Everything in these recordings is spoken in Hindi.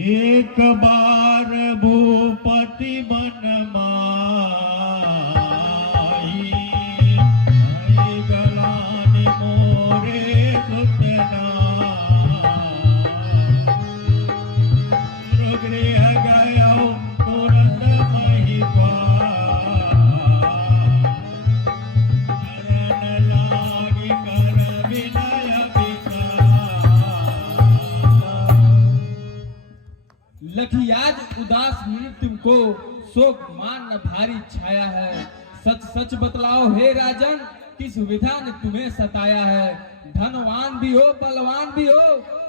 एक बार भूपति बन माई गलान मोरे सुतना गृह गयो तुरंत महिपा शरण लागी कर विनय लखी आज उदास मृत्यु को शोक मान न भारी छाया है। सच सच बतलाओ हे राजन, किस विधा ने तुम्हें सताया है। धनवान भी हो बलवान भी हो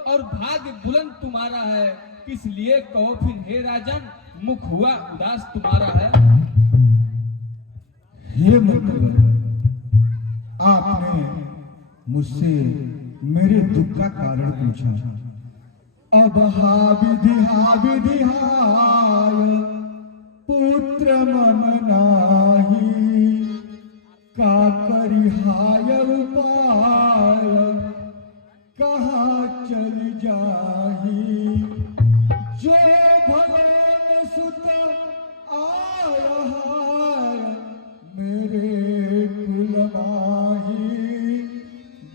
और भाग्य बुलंद तुम्हारा है, किस लिए कहो फिर हे राजन, मुख हुआ उदास तुम्हारा है। हे मंत्र, आपने मुझसे मेरे दुख का कारण पूछा। अब हाविधि हाय पुत्र मम नाही, का करिहाय उपाय कहाँ चल जाही। जो भगवान सुत आया मेरे कुल माही,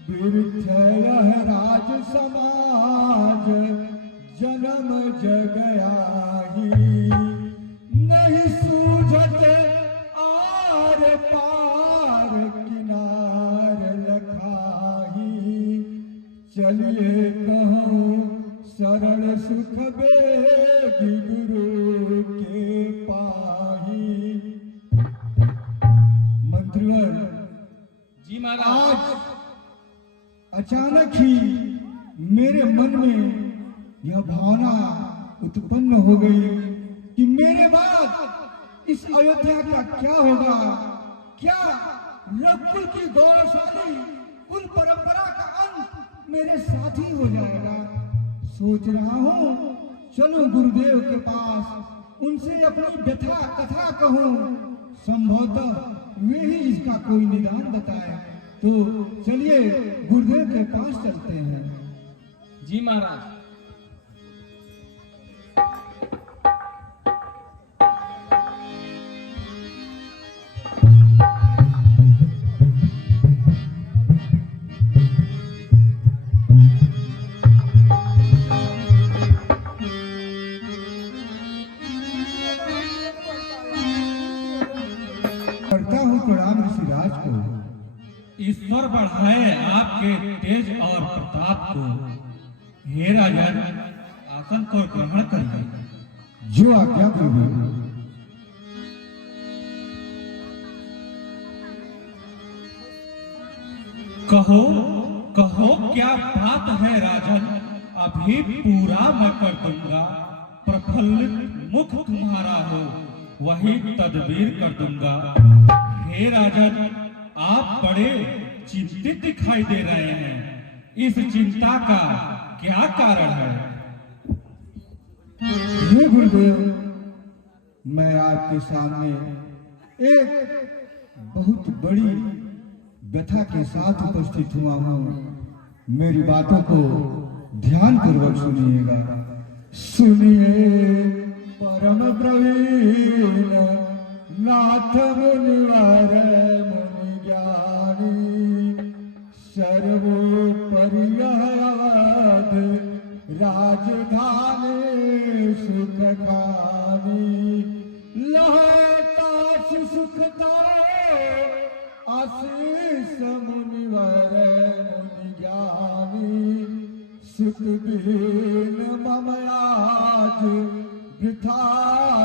बिरथ यह राज समाज जन्म जगयाही। नहीं सूझत आर पार किनार लखाही, चलिए कहूँ शरण सुख बेगी गुरु के पाही। मंत्रीवर जी महाराज, अचानक ही मेरे मन में यह भावना उत्पन्न हो गई कि मेरे बाद इस अयोध्या का क्या होगा। क्या रघुकुल की गौरवशाली कुल परंपरा का अंत मेरे साथ ही हो जाएगा। सोच रहा हूँ चलो गुरुदेव के पास, उनसे अपनी व्यथा कथा कहूँ, संभवतः वे ही इसका कोई निदान बताए। तो चलिए गुरुदेव के पास चलते हैं। जी महाराज। करता हूँ प्रणाम ऋषिराज को। ईश्वर बढ़ाए आपके तेज और प्रताप को। हे राजन, आसन को ग्रहण करिए। जो आज्ञा गुरुदेव। कहो कहो क्या बात है राजन, अभी पूरा मैं कर दूंगा। प्रफुल्लित मुख तुम्हारा हो, वही तदबीर कर दूंगा। हे राजन, आप बड़े चिंतित दिखाई दे रहे हैं, इस चिंता का क्या कारण है? हे गुरुदेव, मैं आपके सामने एक बहुत बड़ी व्यथा के साथ उपस्थित हुआ हूँ। मेरी बातों को ध्यान पूर्वक सुनिएगा। सुनिए परम प्रवीण नाथ मुनिवर मुनि ज्ञानी, सर्वोपरि अवध राजधानी सुख खानी। लहताश सुखता आशीष मुनिवर मुनि ज्ञानी, सुख बिन मम आज वृथा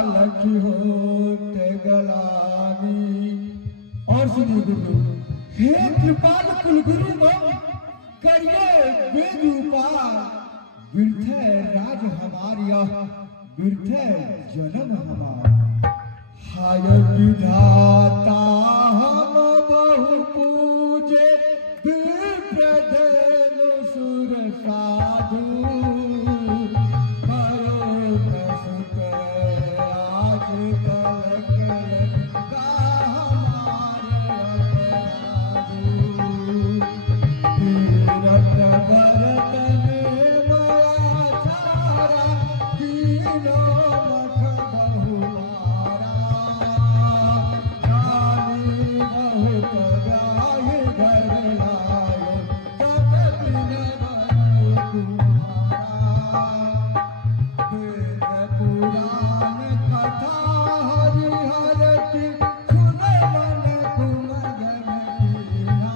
लखी होत गलानी। और सुनिए गुरु, हे कृपाल कुलगुरु मम करिए वेद उपाय, वृथ राज हमारिया वृथ जन्म हमारा। हाय विधाता हम बहु पूजे, विप्रधेनु सुर साधु, करो सुख आज कलक लगा हमारे अपराधु। तीरथ भरत में माया चारा, ब्याहे घर लायो, तब दिन बनो तुम्हारा। वेद पुराण कथा हरिहर की, सुने मन कुमदन कीना।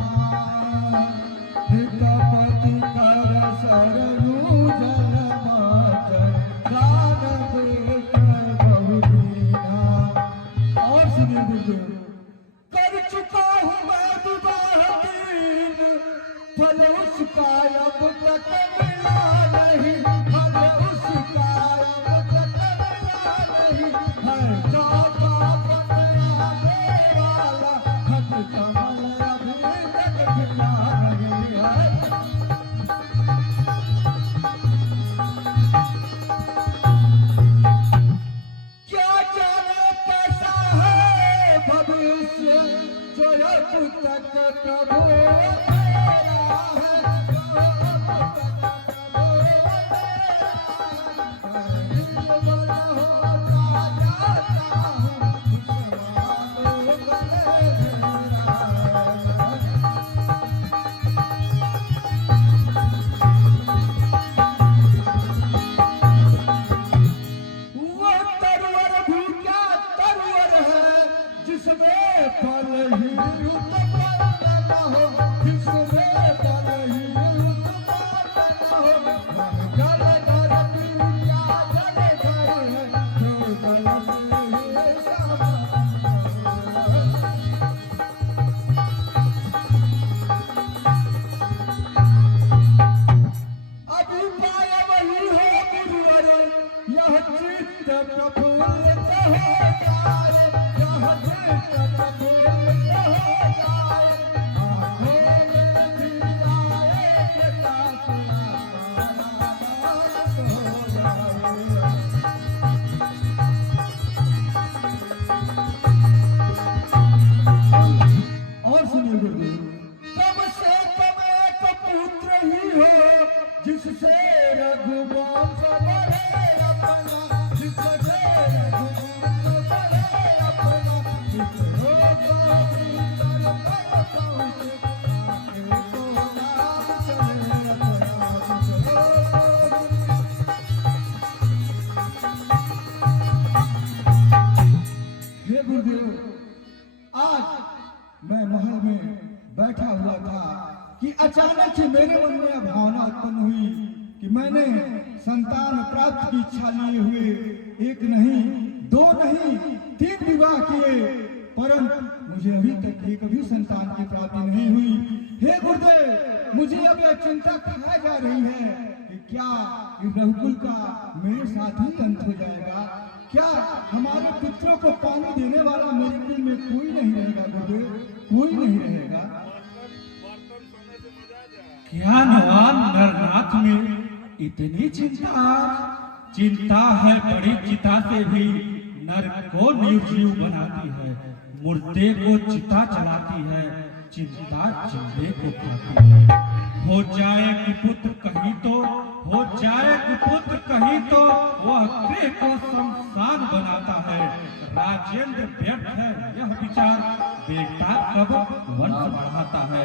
हितपति कर सरयू जल मचन, गान बेकर बहु दीना। और सुनिए गुरुदेव, कर चुका हूँ मैं विवाह दीन, फल उसका अब तक मिला नहीं, फल उसका अब तक मिला नहीं। है जाता पतराने वाला, खत कमल अभी तक खिला नहीं है। क्या जाने कैसा है भविष्य, जो अब तक प्रभु तेरा है, जो अब तक प्रभु तेरा है। दिल बड़ा होता जाता हूँ, विश्वास बने मेरा है। वो तरवर भी क्या तरवर है, जिसमें फल ही उत्पन्न न हो, जिसमें फल ही उत्पन्न न हो। जल धरती या जल धर है, जो जल से ही संबंध है। अभिप्राय वही हो गुरुवर, यह चित्त प्रफुल्लित हो जाए, यह चित्त प्रफुल्लित हो जाए। आँखों में भी आए प्रकाश, आकाश हो जाए। और सुनिए गुरुदेव, कम से कम एक पुत्र ही हो, जिससे रघुवंश बढ़े अपना, जिससे रघुवंश बढ़े अपना। जिसको गोपी तर तक पहुँचे, आगे को नाम चले अपना। हे गुरुदेव, आज मैं महल में बैठा हुआ था कि अचानक ही मेरे मन में यह भावना उत्पन्न हुई कि मैंने संतान प्राप्त की इच्छा लिए हुए एक नहीं, दो नहीं, 3 विवाह किए, परंतु मुझे अभी तक एक भी संतान की प्राप्ति नहीं हुई। हे गुरुदेव, मुझे अब यह चिंता खाई जा रही है कि क्या इस रघुकुल का मेरे साथ ही अंत हो जाएगा। क्या हमारे पुत्रों को पानी देने वाला मेरे कुल में कोई नहीं रहेगा गुरुदेव, कोई नहीं रहेगा। क्या नवान नरनाथ में इतनी चिंता? चिंता है बड़ी चिता से भी नर को निर्जीव बनाती है, मुर्दे को चिता चलाती है, चिंता जिंदे को खाती है। हो जाए कुपुत्र कहीं तो, हो जाए कुपुत्र कहीं तो, वह गृह को शमशान बनाता है। राजेंद्र व्यर्थ है यह विचार, बेटा कब वंश बढ़ाता है।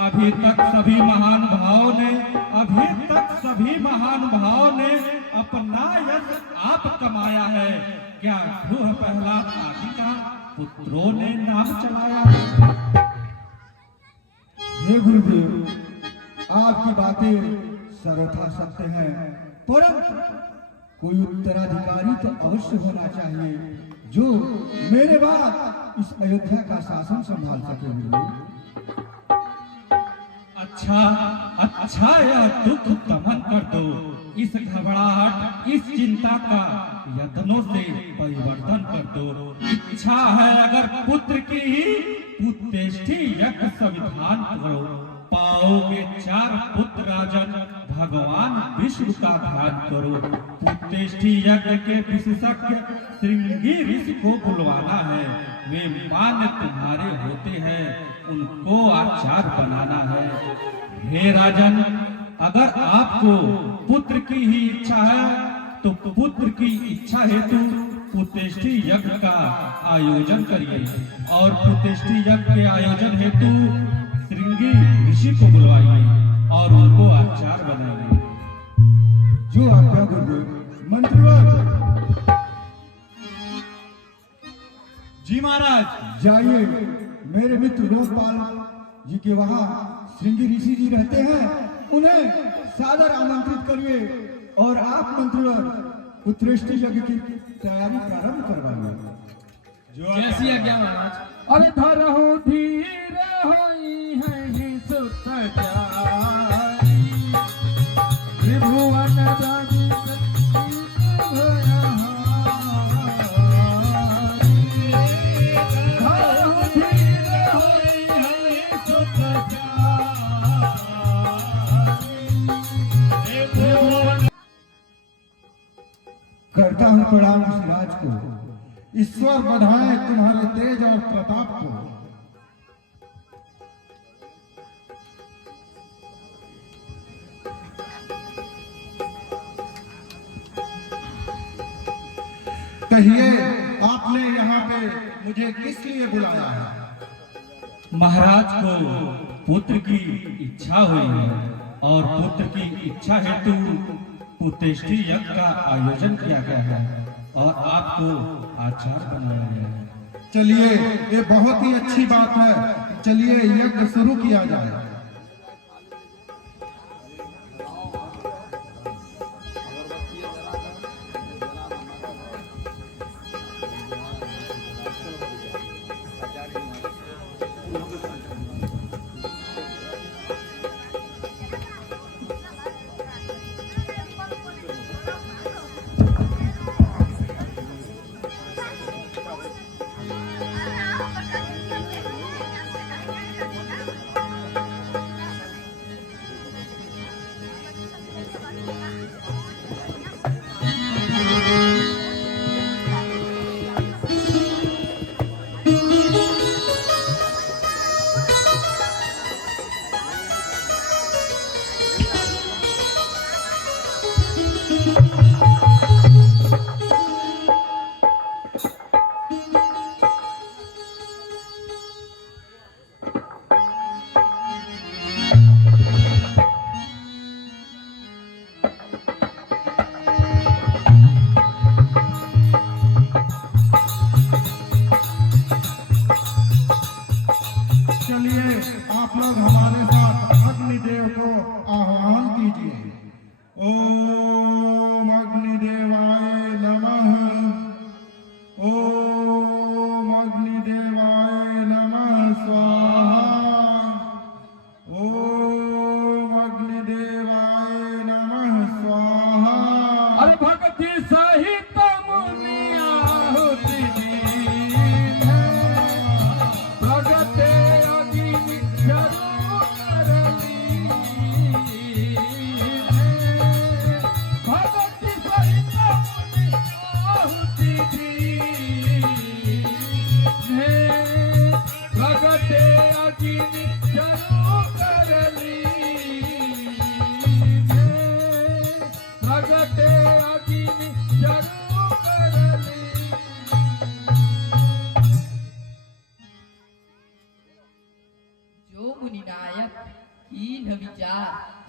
अभी तक सभी महान भावों ने, अभी तक सभी महान भावों ने अपना यश आप कमाया है। क्या ध्रुव प्रहलाद आदि का पुत्रों ने नाम चलाया है। हे गुरुदेव, आपकी बातें सर्वथा सत्य हैं, परंतु कोई उत्तराधिकारी तो अवश्य होना चाहिए जो मेरे बाद इस अयोध्या का शासन संभाल सके। गुरुदेव, अच्छा अच्छा, यह दुख दमन कर दो, इस घबराहट इस चिंता का यत्नों से परिवर्तन कर दो। इच्छा है अगर पुत्र की ही, पुत्रेष्टि यज्ञ संविधान करो। पाओगे 4 पुत्र राजन, भगवान विष्णु का ध्यान करो। पुत्रेष्टि यज्ञ के विशेषज्ञ श्रृंगी ऋषि को बुलवाना है, वे मान्य तुम्हारे होते हैं, उनको आचार्य बनाना है। हे राजन, अगर आपको पुत्र की ही इच्छा है तो पुत्र की इच्छा हेतु पुतेष्टि यज्ञ का आयोजन करिए और पुतेष्टि यज्ञ के आयोजन हेतु श्रृंगी ऋषि को बुलवाइए और उनको आचार्य बनाइए। जो आज्ञा गुरुदेव। मंत्रीवर जी महाराज। जाइए, मेरे मित्र लोकपाल जी के वहाँ श्रृंगी ऋषि जी रहते हैं, उन्हें सादर आमंत्रित करिए और आप मंत्रीवर पुत्रेष्टि यज्ञ की तैयारी प्रारंभ करवाइए। जैसी आज्ञा महाराज। अरे धरहु धीर होई है सुत जाई, त्रिभुवन रानी धरहु धीर होई है सुत जाई, त्रिभुवन। करता हूँ प्रणाम उस राज को, ईश्वर बढ़ाए तुम्हारे तेज और प्रताप को। कहिए, आपने यहाँ पे मुझे किस लिए बुलाया है? महाराज को पुत्र की इच्छा हुई है और पुत्र की इच्छा हेतु पुतेष्टि यज्ञ का आयोजन किया गया है और आपको आचार्य बनाया गया है। चलिए, ये बहुत ही अच्छी बात है। चलिए यज्ञ शुरू किया जाए।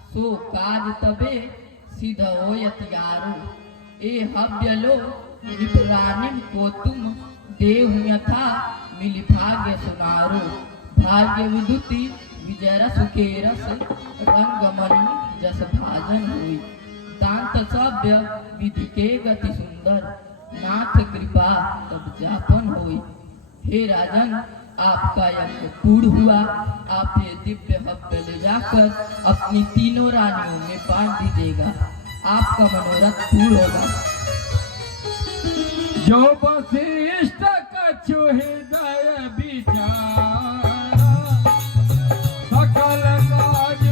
सो काज तबे सिद्ध होयतियारो ए हव्यलो विप्राणिम को तुम देव यथा मिली भाग्य सुनारो भाग्य विदुति विजयरस के रस रंगमणि जस भाजन हुई दांत सभ्य विधि के गति सुंदर नाथ कृपा तब जापन हुई। हे राजन, आपका यज्ञ पूर्ण हुआ। आप ये दिव्य हव्य ले जाकर अपनी तीनों रानियों में बांट दीजिएगा। आपका मनोरथ पूर्ण होगा। जो वशिष्ठ कछु हृदय विचार सकल काज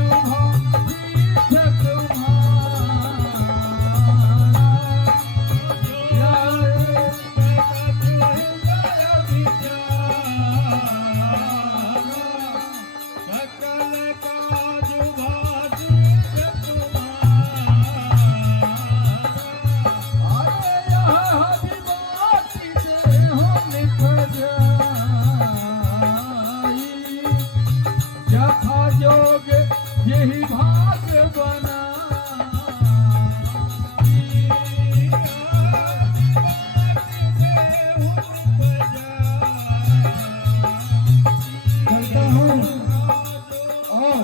यही भाग्य बना चलता हूँ और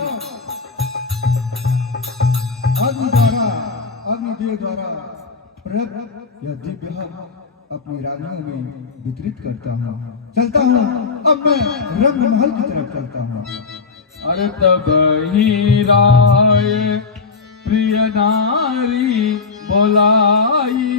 अग्निदेव द्वारा प्रयत्न या दिव्य हक अपनी रानियों में वितरित करता हूँ। चलता हूँ, अब मैं रंग महल की तरफ चलता हूँ। अरे तब ही राय प्रिय नारी बोलाई